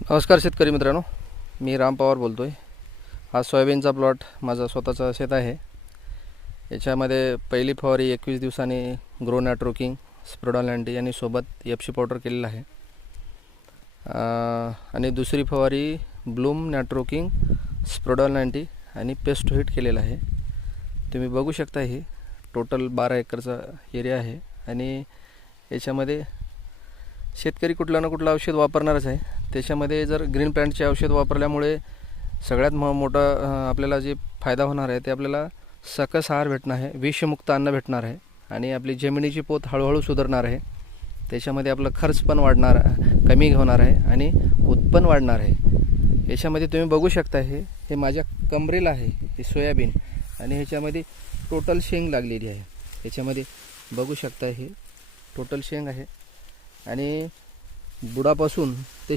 नमस्कार शेतकरी मित्रांनो, मी राम पवार बोलतो आहे. हा सोयाबीनचा प्लॉट माझा स्वतःचा शेत आहे. याच्यामध्ये पहिली फवारी 21 दिवसांनी ग्रो नॅट्रोकिंग, स्प्रोडॉल अँटी आणि सोबत एफसी पावडर केलेला आहे. आणि दुसरी फवारी ब्लूम नॅट्रोकिंग, स्प्रोडॉल अँटी आणि पेस्ट हिट केलेला आहे. तुम्ही बघू शकता हे टोटल 12 एकरचा एरिया आहे आणि याच्यामध्ये शेतकरी कुठलं ना कुठलं औषध वापरणारच आहे. त्याच्यामध्ये जर ग्रीन प्लॅन्टचे औषध वापरल्यामुळे सगळ्यात मोठा आपल्याला जे फायदा होणार आहे ते आपल्याला सकस आहार भेटणार आहे, विषमुक्त अन्न भेटणार आहे आणि आपली जमिनीची पोत हळूहळू सुधारणार आहे. त्याच्यामध्ये आपला खर्च पण कमी होणार आहे आणि उत्पन्न वाढणार आहे. याच्यामध्ये तुम्ही बघू शकता हे माझ्या कमरेला आहे हे सोयाबीन आणि ह्याच्यामध्ये टोटल शेंग लागलेली आहे. याच्यामध्ये बघू शकता हे टोटल शेंग आहे आणि बुडापासून ते